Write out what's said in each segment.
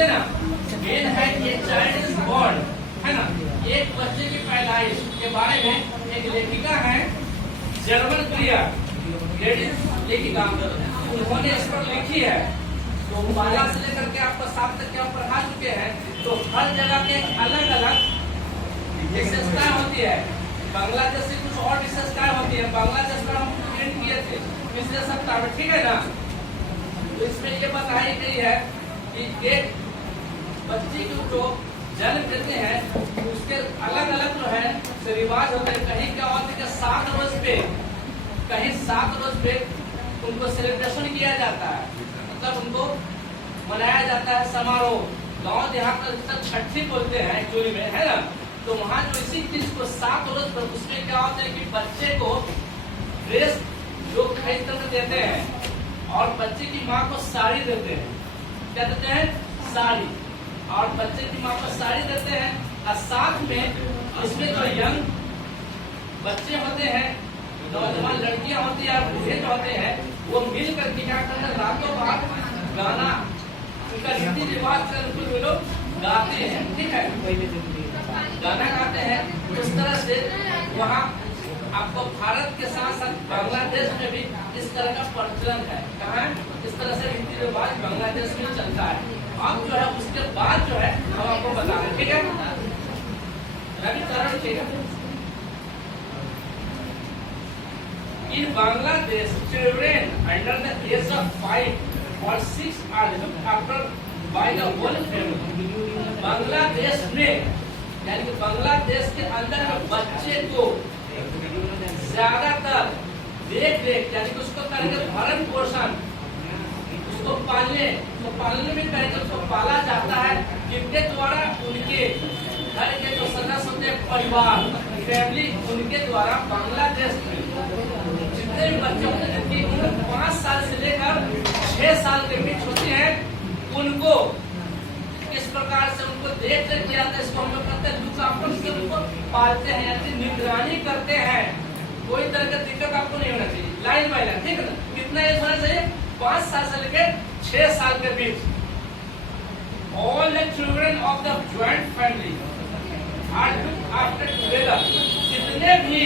समझे ना, when had a child is born, है ना, एक बच्चे की पैदाइश के बारे में एक लेखिका है जर्मन क्रिया लेखिका, उन्होंने इस पर लिखी है। तो पहला से लेकर के आपको 7 तक क्या पढ़ा चुके हैं। तो हर जगह के अलग अलग विशेषताएं होती है। बांग्लादेश से कुछ और विशेषताएं होती है। बांग्लादेश पर हम प्रिंट किए थे पिछले सप्ताह में, ठीक है ना। तो इसमें ये बताई गई है कि एक बच्चे को जो जन्म देते हैं उसके अलग अलग जो है रिवाज होते हैं। कहीं क्या होता है कि 7 रोज पे, कहीं 7 रोज पे उनको सेलिब्रेशन किया जाता है, मतलब उनको मनाया जाता है समारोह। गांव देहात में छठी बोलते हैं एक्चुअली में, है ना। तो वहाँ जो इसी चीज को 7 रोज पर, उसमें क्या होता है कि बच्चे को ड्रेस जो खरीद कर देते हैं और बच्चे की माँ को साड़ी देते हैं। क्या देते हैं? साड़ी। और बच्चे की माँ को साड़ी देते हैं और साथ में इसमें जो यंग बच्चे होते हैं, नौजवान लड़कियां होती है, बूढ़े जो होते हैं, वो मिल करके क्या करते हैं, रातों रात गाना, उनका रीति रिवाज से उनको लोग गाते हैं, ठीक है, गाना गाते हैं। उस तरह से वहाँ आपको भारत के साथ साथ बांग्लादेश में भी इस तरह का प्रचलन है। कहाँ? इस तरह से रीति रिवाज बांग्लादेश में चलता है। अब जो है उसके बाद जो है हम आपको बता रहे, ठीक है, रविचरण, ठीक है। In Bangladesh, children under the age of 5 or 6 are looked after by the whole family. Bangladesh में, यानी कि बांग्लादेश के अंदर में बच्चे को ज्यादातर देख रेख, यानी कि उसको करके भरण पोषण, उसको पालने में करके उसको पाला जाता है। जिनके द्वारा उनके घर के जो सदस्य होते हैं, परिवार, फैमिली, उनके द्वारा बांग्लादेश में जितने भी बच्चे होते हैं जिनकी उम्र 5 साल से लेकर 6 साल के बीच होती है, उनको इस प्रकार से उनको देख रेख किया जाता है। इसको हम लोग कहते हैं लुक से उनको पालते हैं, यानी निगरानी करते हैं। कोई तरह का दिक्कत आपको नहीं होना चाहिए, लाइन बाय लाइन, ठीक है ना। कितना एज होना चाहिए? 5 साल से लेकर 6 साल के बीच। All the children of the joint family are looked after together. जितने भी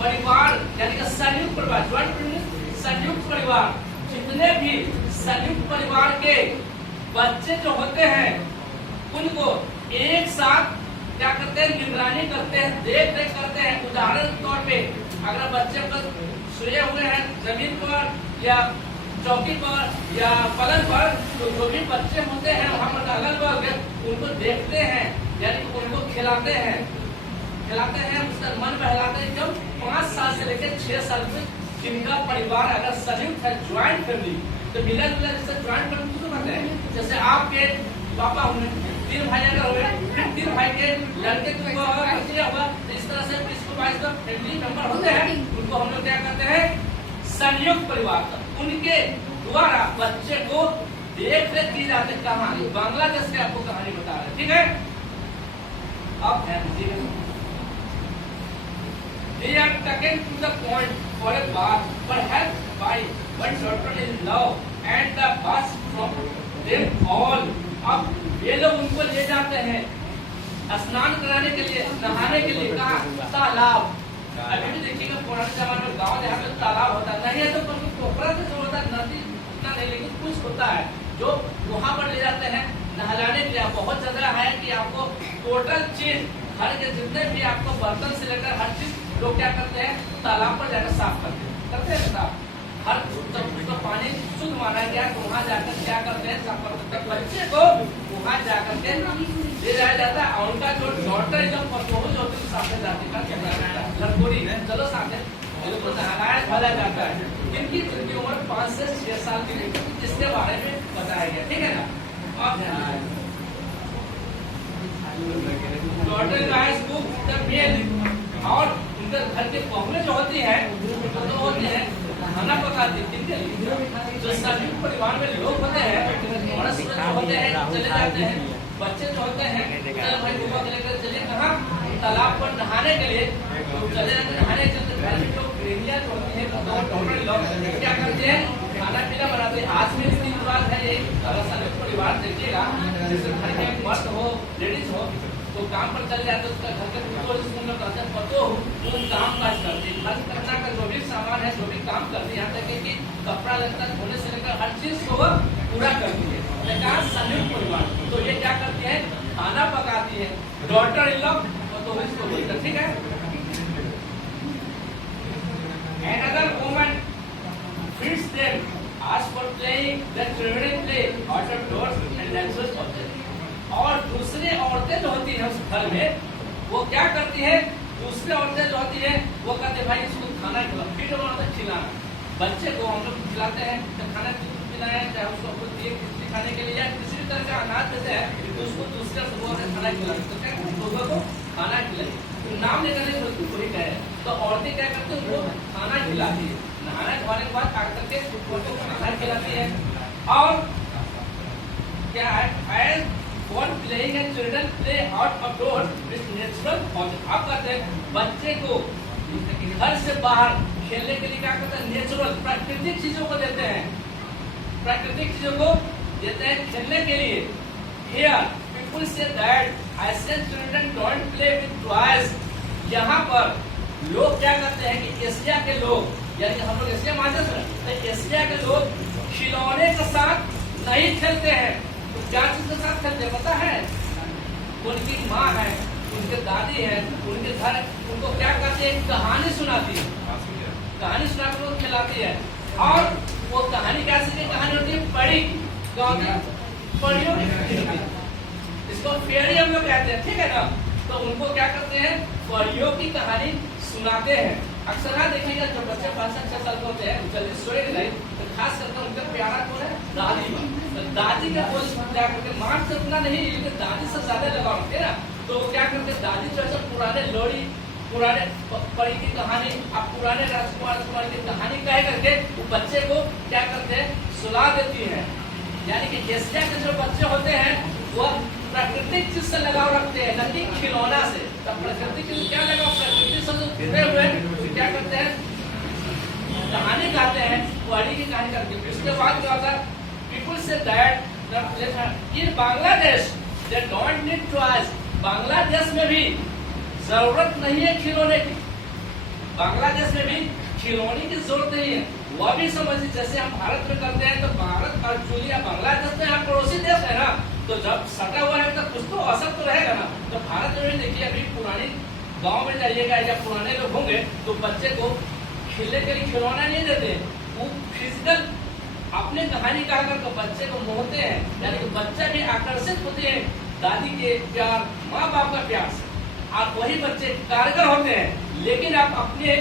परिवार, यानी कि संयुक्त परिवार, ज्वाइंट फैमिली, संयुक्त परिवार, जितने भी संयुक्त परिवार के बच्चे जो होते हैं उनको एक साथ क्या करते हैं, निगरानी करते हैं, देख रेख करते हैं। उदाहरण के तौर पे अगर बच्चे को सोए हुए हैं जमीन पर या चौकी पर या पलंग पर, तो जो भी बच्चे होते हैं वहाँ पर अलग अलग उनको देखते हैं, यानी कि उनको खिलाते हैं, उसका मन बहलाते हैं। जब 5 साल से लेकर 6 साल तक जिनका परिवार अगर संयुक्त है, ज्वाइंट फैमिली, तो मिला जुला जैसे ज्वाइंट फैमिली किसको कहते हैं? जैसे आपके पापा हुए, 3 भाई अगर हुए, 3 भाई के लड़के को हुआ, इस तरह से 20-22 का फैमिली मेंबर होते हैं, उनको हम लोग क्या कहते हैं? संयुक्त परिवार। उनके द्वारा बच्चे को देख रेख की जाती है। कहानी बांग्लादेश की आपको कहानी बता रहे, ठीक है। अब ध्यान दीजिएगा, they are taken to the point for a bath, perhaps by one daughter-in-law and the bus from them all. अब ये लोग उनको ले जाते हैं स्नान कराने के लिए, नहाने के लिए। कहाँ? तालाब। अभी भी देखिएगा पुराने जमाने में गाँव देहात में तालाब होता नहीं है, तो पोखरा से जो होता है, नदी उतना नहीं, लेकिन कुछ होता है जो वहाँ पर ले जाते हैं नहलाने के लिए। बहुत जगह है कि आपको टोटल चीज, घर के जितने भी आपको बर्तन से लेकर हर चीज लोग क्या करते हैं, तालाब पर जाकर साफ करते हैं साफ। हर उसका पानी शुद्ध माना गया, तो वहाँ जाकर क्या करते हैं, साफ करते हैं। बच्चे को वहाँ जाकर के ले जाया जाता है और उनका जो डॉटर जो पतोहू जो होती है सामने जाती है, लड़कोरी है, चलो सामने उनको नहलाया धोया जाता है। जिनकी उम्र 5 से 6 साल की, इसके बारे में बताया गया, ठीक है ना। अब डॉटर गाइस को द मेल, और उनके घर के बहुएं जो होती है, तो होते हैं खाना पकाती है। जो संयुक्त परिवार में लोग होते हैं, औरत जो होते हैं चले जाते हैं, बच्चे जो होते हैं चलो भाई बुआ के लेकर चलिए कहाँ, तालाब पर नहाने के लिए। तो चले जाते नहाने के लिए, घर में जो गृहिणियां जो होती है, लोग क्या करते हैं, खाना पीना बनाते हैं। आज में रीति रिवाज है अगर संयुक्त परिवार देखिएगा, जैसे घर में मर्द हो, लेडीज हो, तो काम पर चल जाए तो उसका घर के पुतो जिसको कहते हैं पतो जो काम काज करती है, घर करना का जो भी सामान है, जो भी काम करती है, यहाँ तक कि कपड़ा लगता धोने से लेकर हर चीज को वह पूरा करती है। लेकिन संयुक्त परिवार तो ये क्या करती है, खाना पकाती है, डॉटर इन लॉ तो इसको बोलते, ठीक है। Another woman feeds them as for playing the children play out of doors and dances object। और दूसरी औरतें जो होती है उस घर में वो क्या करती है, दूसरी औरतें जो होती है वो कहते हैं भाई इसको खाना खिलाओ, फिर खिलाना बच्चे को हम लोग खिलाते हैं तो खाना खिलाए, चाहे उसको खुद दिए खिचड़ी खाने के लिए या किसी भी तरह का अनाज देते हैं तो उसको दूसरे सुबह से खाना खिलाते, तो क्या सुबह को खाना खिलाए, तो नाम लेकर नहीं वही कहे, तो औरतें क्या करती है वो खाना खिलाती है, नहाना धोने के बाद आकर के उसको खाना खिलाती है। और क्या है, For playing and children play out of doors with natural objects। आप कहते हैं बच्चे को घर से बाहर खेलने के लिए क्या करते हैं, नेचुरल प्राकृतिक चीजों को देते हैं, प्राकृतिक चीजों को देते हैं खेलने के लिए। Here people say that Asian children don't play with toys। यहाँ पर लोग क्या करते हैं कि एशिया के लोग, यानी हम लोग एशिया महादेश में, तो एशिया के लोग खिलौने के साथ नहीं खेलते हैं, क्या चीज के साथ खेलते हैं पता है, उनकी माँ है, उनके दादी है, उनके घर उनको क्या करती है, कहानी सुनाती है, कहानी सुनाकर उनको खिलाती है। और वो कहानी कैसी कहानी होती है, परी परियों की, इसको फेरी हम लोग कहते हैं, ठीक है ना। तो उनको क्या करते हैं, परियों की कहानी सुनाते हैं। अक्सर ना देखेंगे जो बच्चे 5-6 साल के होते हैं जल्दी सोए नहीं, तो खास करके उनका प्यारा कौन है, दादी माँ। तो दादी का बोल क्या करके, माँ से उतना नहीं लेकिन दादी से ज्यादा लगाव रखते ना, तो क्या करते दादी जो है पुराने लोरी, पुराने परी की कहानी, अब पुराने राजकुमार कुमारी की कहानी कह करके वो बच्चे को क्या करते हैं, सुला देती है। यानी कि एशिया के जो बच्चे होते हैं वो प्राकृतिक चीज से लगाव रखते हैं, न कि खिलौना से। तो प्रकृति की क्या लगाव, प्रकृति से जुड़े हुए तो क्या करते हैं, कहानी गाते हैं, परी की कहानी करते हैं। इसके बाद क्या होता है, people say that in Bangladesh they don't need toys. Bangladesh में भी जरूरत नहीं है खिलौने की, बांग्लादेश में भी खिलौने की जरूरत नहीं है। वह भी समझिए जैसे हम भारत में करते हैं, तो भारत और जूलिया बांग्लादेश में यहाँ पड़ोसी देश है ना, तो जब सटा हुआ है तो कुछ तो असर तो रहेगा ना। तो भारत में भी देखिए अभी पुरानी गांव में जाइएगा या पुराने लोग होंगे तो बच्चे को खेलने के लिए खिलौना नहीं देते, वो फिजिकल अपने कहानी कहा कर बच्चे को मोहते हैं, यानी कि बच्चे भी आकर्षित होते हैं दादी के प्यार, माँ बाप का प्यार से। आप वही बच्चे कारगर होते हैं, लेकिन आप अपने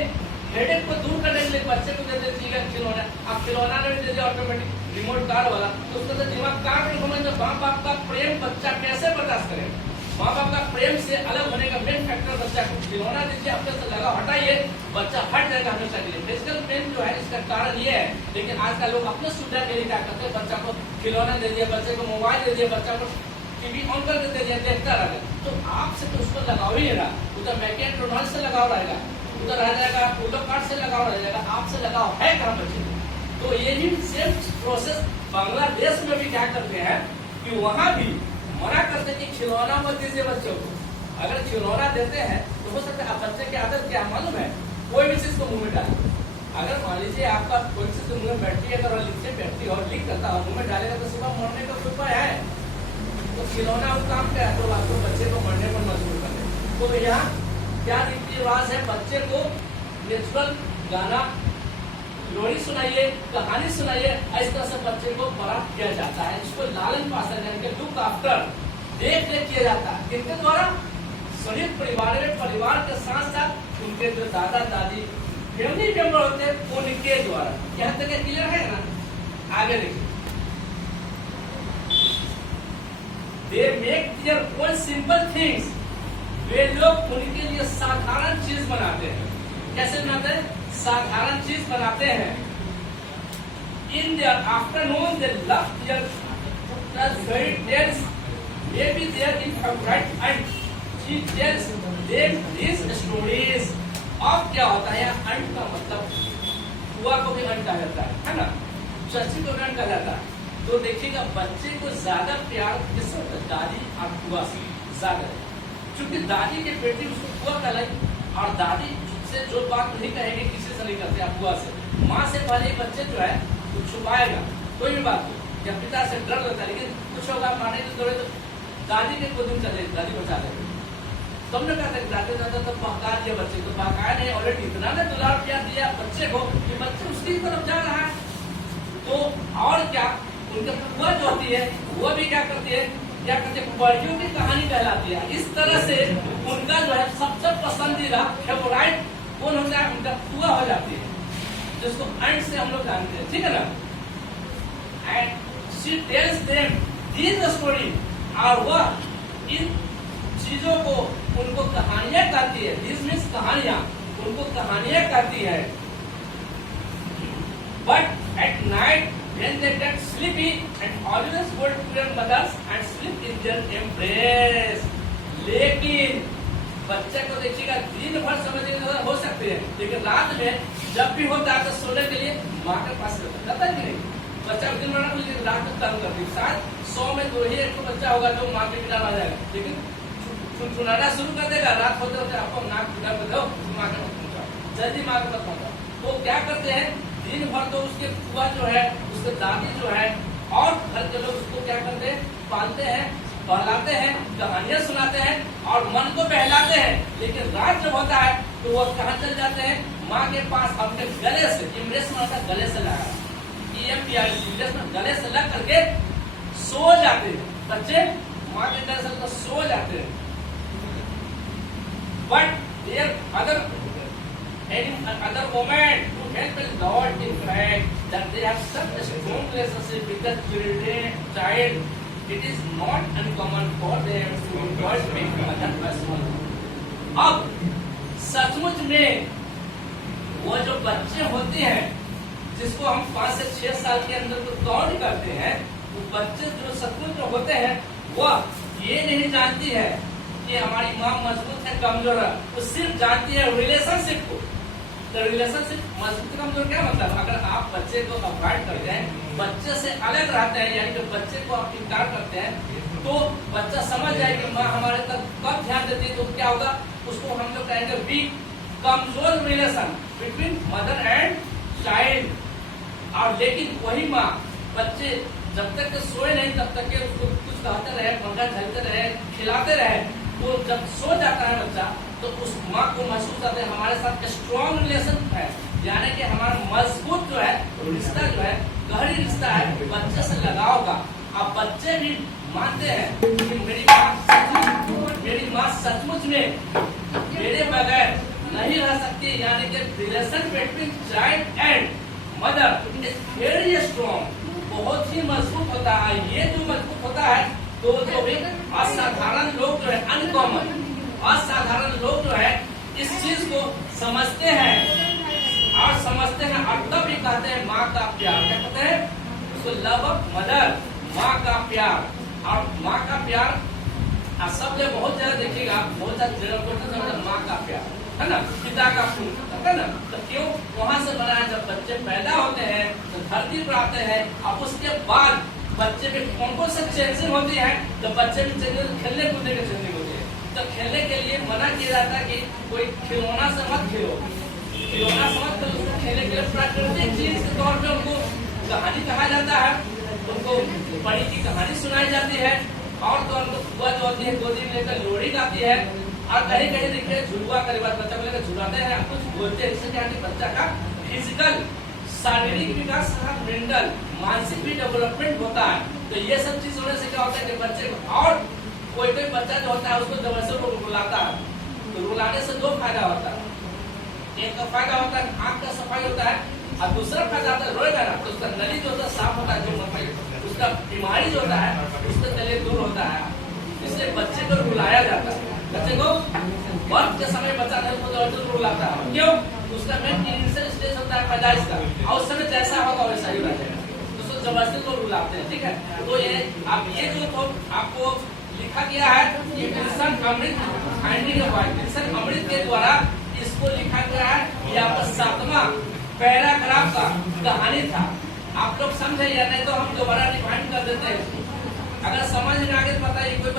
हेडेक को दूर करने के लिए बच्चे को दे देते खिलौना। आप खिलौना नहीं दे दिया ऑटोमेटिक रिमोट कार वाला, तो उसका तो दिमाग कार में घूमे, तो माँ बाप का प्रेम बच्चा कैसे बर्दाश्त करेगा। माँ बाप का प्रेम से अलग होने का मेन फैक्टर बच्चा को खिलौना दीजिए, अपने से लगा हटाइए, बच्चा हट जाएगा हमेशा के लिए। फिजिकल पेन जो है इसका कारण ये है, लेकिन आज का लोग अपने सुविधा के लिए क्या करते हैं, बच्चा को खिलौना दे दिया, बच्चे को मोबाइल दे दिया, बच्चा को टीवी ऑन कर देते हैं, देखता रहेगा। तो आपसे तो उसको लगाव ही रहा, उधर मैकेट्रोनॉल से लगाव रहेगा, उधर रह जाएगा पोलो कार्ड से लगाव रह जाएगा, आपसे लगाव है कहाँ बच्चे। तो ये भी सेम प्रोसेस बांग्लादेश में भी क्या करते हैं कि वहाँ भी मना करते हैं कि खिलौना मत दीजिए बच्चों को। अगर खिलौना देते हैं तो हो सकता है बच्चे की आदत क्या मालूम है, कोई भी चीज को मुंह में डाले। अगर मान लीजिए आपका कोई चीज मुंह में बैठती है, अगर लिखते बैठती और लीक करता है मुंह में डालेगा तो सुबह मरने का उपाय है। तो खिलौना वो काम क्या है, तो आपको बच्चे को मरने पर मजबूर कर दे। तो यहाँ क्या रीति रिवाज है, बच्चे को नेचुरल गाना, लोरी सुनाइए, कहानी सुनाइए, इस तरह से बच्चे को बड़ा किया जाता है। इसको लालन पालन यानी कि लुक आफ्टर, देख रेख किया जाता है। किनके द्वारा, संयुक्त परिवार में परिवार के साथ साथ उनके जो दादा दादी फैमिली मेंबर होते हैं उनके द्वारा। यहाँ तक क्लियर है ना, आगे देखिए। They make their own simple things। वे लोग उनके लिए साधारण चीज बनाते हैं। कैसे बनाते हैं, साधारण चीज बनाते हैं। In their afternoon they love their fairy tales, maybe they are in favorite and she tells them these stories। अब क्या होता है, अंट का मतलब हुआ को भी अंट कहा जाता है ना, चर्ची को भी अंट कहा जाता है। तो देखिएगा बच्चे को ज्यादा प्यार किससे होता है? दादी और बुआ से ज्यादा है, क्योंकि दादी के बेटी उसको बुआ कहलाई, और दादी से जो बात नहीं कहेगी किसी से नहीं करते आप बुआ से। माँ से पहले बच्चे जो है वो छुपाएगा कोई भी बात हो, या पिता से डर लगता है, लेकिन कुछ होगा माने तो दौड़े तो दादी के को दिन चले, दादी बचा देगी। तुमने कहा था दादी दादा तो बहका दिया बच्चे को, बहकाया नहीं, ऑलरेडी इतना ना दुलार प्यार दिया बच्चे को कि बच्चे उसकी तरफ जा रहा है। तो और क्या उनके बुआ जो होती है वो भी क्या करती है, क्या कहते हैं, बड़ियों की कहानी कहलाती है। इस तरह से उनका जो है सबसे पसंदीदा फेवराइट कौन होता है? उनका बुआ हो जाती है, जिसको एंड से हम लोग जानते हैं, ठीक है ना। And she tells them this story, और वह इन चीजों को उनको कहानियां कहती है। दिस मीन्स कहानियां, उनको कहानियां कहती है। But at night when they get sleepy and always go to their mothers and sleep in their embrace. लेकिन बच्चे को देखिएगा दिन भर समझने हो सकते हैं, लेकिन रात में जब भी होता है तो सोने के लिए माँ के पास रहता है कि नहीं? बच्चा दिन भर लेकिन रात में तंग करती है। शायद 100 में 2 ही एक बच्चा होगा जो माँ के बिना रह जाएगा, लेकिन सुनाना शुरू कर देगा रात होते होते, आपको नाक बिना कर दो, माँ के पास पहुंचाओ, जल्दी माँ के पास पहुंचाओ। तो क्या करते हैं दिन भर तो उसके बुआ जो है, उसके दादी जो है और घर के लोग उसको क्या करते हैं, पालते हैं, बहलाते हैं, कहानियां सुनाते हैं और मन को बहलाते हैं। लेकिन रात जब होता है तो वो कहाँ चल जाते हैं? माँ के पास अपने गले से, इमरेस में होता है गले से लगा, इमरेस में गले से लग करके सो जाते हैं बच्चे, माँ के गले से सो जाते हैं। But there other moment to help a lot in fact that they have such a strong relationship with the child, it is not uncommon for them to avoid being mother person. अब सचमुच में वो जो बच्चे होते हैं जिसको हम 5 से 6 साल के अंदर को काउंट करते हैं, वो बच्चे जो सचमुच में होते हैं वह ये नहीं जानती है कि हमारी माँ मजबूत है कमजोर है, वो सिर्फ जानती है रिलेशनशिप को। तो रिलेशनशिप मजबूत कमजोर क्या मतलब? अगर आप बच्चे को अवॉइड करते हैं, बच्चे से अलग रहते हैं, यानी कि बच्चे को आप इनकार करते हैं, तो बच्चा समझ जाए कि माँ हमारे तक कम ध्यान देती है, तो क्या होगा? उसको हम लोग कहेंगे वीक, कमजोर relation between mother and child. और लेकिन वही माँ बच्चे जब तक के सोए नहीं तब तक के उसको कुछ कहते रहे, पंखा झलते रहे, खिलाते रहे, वो जब सो जाता है बच्चा तो उस माँ को महसूस करते हैं हमारे साथ स्ट्रॉन्ग रिलेशन है, यानी कि हमारा मजबूत जो है रिश्ता जो है, गहरी रिश्ता है, बच्चे से लगाव का। अब बच्चे भी मानते हैं कि मेरी माँ सचमुच में मेरे बगैर नहीं रह सकती, यानी कि relation between child and mother is very strong, बहुत ही मजबूत होता है। ये जो मजबूत होता है तो जो भी असाधारण लोग जो है, अनकॉमन असाधारण लोग जो है इस चीज को समझते हैं और तब भी कहते हैं माँ का प्यार। क्या कहते हैं उसको? लव ऑफ मदर, माँ का प्यार। और माँ का प्यार सब लोग बहुत ज्यादा देखिएगा, बहुत ज्यादा माँ का प्यार है ना, पिता का खून है ना। तो क्यों वहां से बना है? जब बच्चे पैदा होते हैं तो धरती पर आते हैं, अब उसके बाद बच्चे में कौन से चेंजिंग होती है? तो बच्चे में चेंजिंग खेलने कूदने के चेंजिंग होती है। तो खेलने के लिए मना किया जाता है कि कोई खिलौना से मत खेलो, खिलौना से मत खेलो, खेलने के लिए प्राकृतिक चीज के तौर पे उनको कहानी कहा जाता है, उनको बड़ी की कहानी सुनाई जाती है, और तो उनको बुआ जो होती है गोदी में लेकर लोरी गाती है, और कहीं कहीं देखिए झुलवा करे बाद बच्चा को लेकर झुलाते हैं, कुछ बोलते हैं, इससे क्या बच्चा का फिजिकल शारीरिक विकास, मेंटल मानसिक भी डेवलपमेंट होता है। तो ये सब चीज होने से क्या होता है कि बच्चे को, और कोई बच्चा जो होता है उसको जबरदस्ती रुलाता है, तो रुलाने से 2 फायदा होता है। एक का फायदा होता है आंख का सफाई होता है, और दूसरा फायदा होता है रोएगा ना तो उसका नली जो होता है साफ होता है, जो उसका बीमारी जो होता है उसका तले दूर होता है। इसलिए बच्चे को रुलाया जाता है। बच्चे को बर्थ के समय बच्चा नहीं तो रुलाता है, क्यों? उसका मेन इनिशियल स्टेज होता है पैदाइश का, और उस समय जैसा होगा वैसा ही रहेगा, उसको जबरदस्ती को रुलाते हैं। ठीक है, तो ये आप ये जो तो आपको लिखा गया है, ये कृष्ण अमृत फाइंडिंग ऑफ वाइफ, कृष्ण अमृत के द्वारा इसको लिखा गया है। ये आपका 7वां पैराग्राफ का कहानी था। आप लोग समझे या नहीं तो हम दोबारा रिवाइंड कर देते हैं इसको। अगर समझ में आगे तो बताइए, कोई